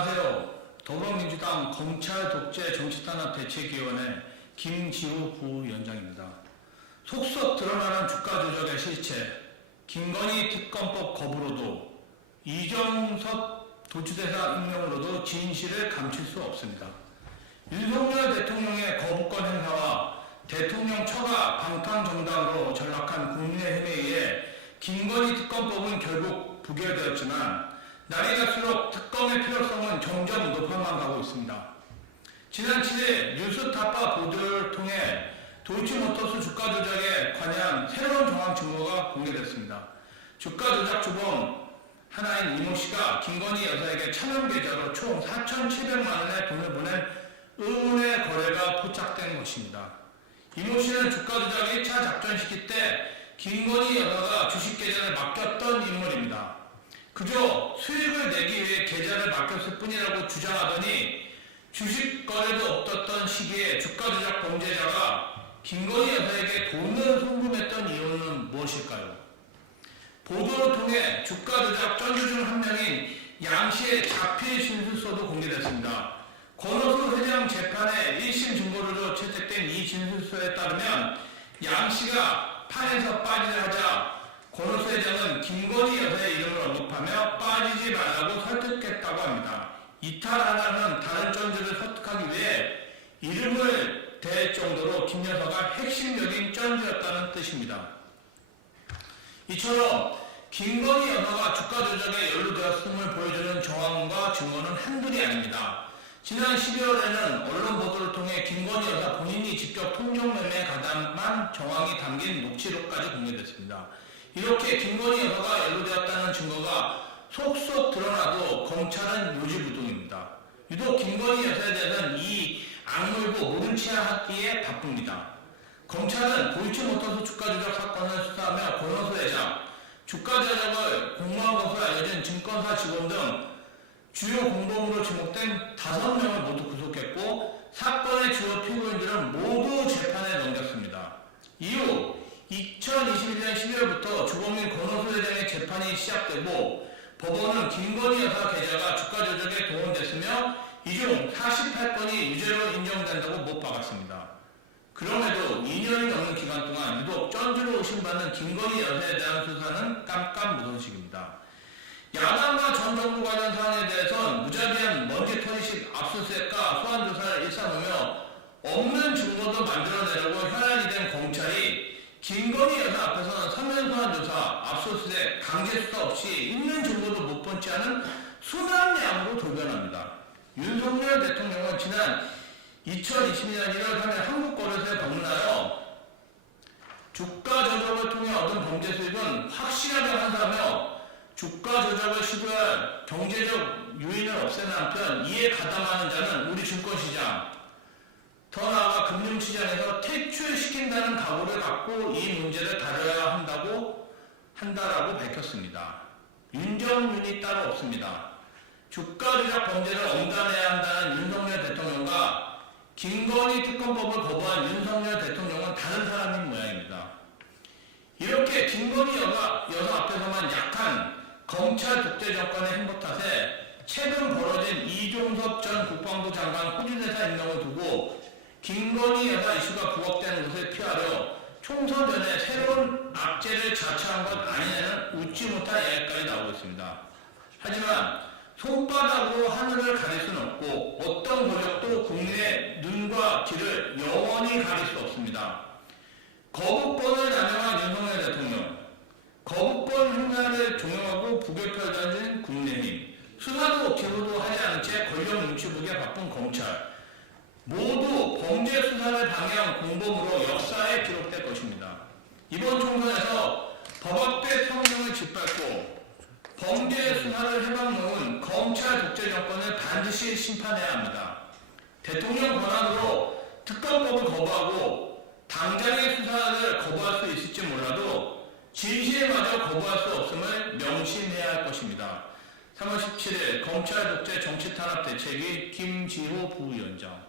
안녕하세요. 더불어민주당 검찰 독재 정치탄압 대책위원회 김지호 부위원장입니다. 속속 드러나는 주가 조작의 실체, 김건희 특검법 거부로도 이정섭 도주대사 임명으로도 진실을 감출 수 없습니다. 윤석열 대통령의 거부권 행사와 대통령 처가 방탄정당으로 전락한 국민의힘에 의해 김건희 특검법은 결국 부결되었지만 날이 갈수록 특검의 필요성은 점점 높아만 가고 있습니다. 지난 7일 뉴스타파 보도를 통해 도이치모터스 주가 조작에 관한 새로운 정황 증거가 공개됐습니다. 주가 조작 주범 하나인 이모 씨가 김건희 여사에게 차명 계좌로 총 4,700만 원의 돈을 보낸 의문의 거래가 포착된 것입니다. 이모 씨는 주가 조작 1차 작전 시기 때 김건희 여사가 주식 계좌를 맡겼던 인물입니다. 그저 수익을 내기 위해 계좌를 맡겼을 뿐이라고 주장하더니 주식 거래도 없었던 시기에 주가 조작 범죄자가 김건희 여사에게 돈을 송금했던 이유는 무엇일까요? 보도를 통해 주가 조작 전주 중 한 명인 양 씨의 자필 진술서도 공개됐습니다. 권오수 회장 재판에 1심 증거로 채택된 이 진술서에 따르면 양 씨가 판에서 빠지려 하자 권오수 회장은 김건희 여사의 이름을 언급하며 빠지지 말라고 설득했다고 합니다. 이탈하라는 다른 전주를 설득하기 위해 이름을 댈 정도로 김 여사가 핵심적인 전주였다는 뜻입니다. 이처럼 김건희 여사가 주가 조작에 연루되었음을 보여주는 정황과 증거는 한둘이 아닙니다. 지난 12월에는 언론 보도를 통해 김건희 여사 본인이 직접 통정매매에 가담한 정황이 담긴 녹취록까지 공개됐습니다. 이렇게 김건희 여사가 연루되었다는 증거가 속속 드러나도 검찰은 요지부동입니다. 유독 김건희 여사에 대해서는 이 악물고 모른 체 하기에 바쁩니다. 검찰은 도이치모터스 주가 조작 사건을 수사하며 권오수 회장, 주가 조작을 공모한 것으로 알려진 증권사 직원 등 주요 공범으로 지목된 5명을 모두 구속했고 사건의 주요 피고인들은 모두 재판에 넘겼습니다. 이후 2021년 12월부터 주범인 권오수 회장의 재판이 시작되고 법원은 김건희 여사 계좌가 주가 조작에 동원됐으며 이 중 48건이 유죄로 인정된다고 못 박았습니다. 그럼에도 2년이 넘는 기간 동안 유독 전주로 의심받는 김건희 여사에 대한 수사는 깜깜무소식입니다. 야당과 전 정부 관련 사안에 대해선 무자비한 먼지털이식 압수수색과 소환조사를 일삼으며 없는 증거도 만들어내려고 현안이 된 검찰이 김건희 여사 앞에서는 서면 소환조사, 압수수색, 강제수사 없이 있는 증거도 못 본 채 하는 순한 양으로 돌변합니다. 윤석열 대통령은 지난 2022년 1월 3일 한국거래소에 방문하여 주가 조작을 통해 얻은 범죄 수익은 확실하게 환수하며 주가 조작을 시도할 경제적 요인을 없애는 한편 이에 가담하는 자는 우리 증권시장, 더 나아가 금융시장에서 퇴출시킨다는 각오를 갖고 이 문제를 다뤄야 한다라고 밝혔습니다. 윤정윤이 따로 없습니다. 주가 조작 범죄를 엄단해야 한다는 윤석열 대통령과 김건희 특검법을 거부한 윤석열 대통령은 다른 사람인 모양입니다. 이렇게 김건희 여사 앞에서만 약한 검찰 독재 정권의 행보 탓에 최근 벌어진 이종섭 전 국방부 장관 호주대사 임명을 두고 김건희 여사 이슈가 부각되는 것을 피하려 총선 전에 새로운 악재를 자처한 것 아니냐는 웃지 못할 이야기까지 나오고 있습니다. 하지만 손바닥으로 하늘을 가릴 수는 없고 어떤 권력도 국민의 눈과 귀를 영원히 가릴 수 없습니다. 거부권을 남용한 윤석열 대통령, 거부권 행사를 종용하고 부결표하는 국민의힘, 수사도 기소도 하지 않은 채 권력 눈치 보기에 바쁜 검찰, 모두 범죄 수사를 방해한 공범으로 역사에 기록될 것입니다. 이번 총선에서 법 앞에 성명을 짓밟고 범죄 수사를 해방놓은 검찰 독재 정권을 반드시 심판해야 합니다. 대통령 권한으로 특검법을 거부하고 당장의 수사를 거부할 수 있을지 몰라도 진실마저 거부할 수 없음을 명심해야 할 것입니다. 3월 17일 검찰 독재 정치탄압 대책위 김지호 부위원장.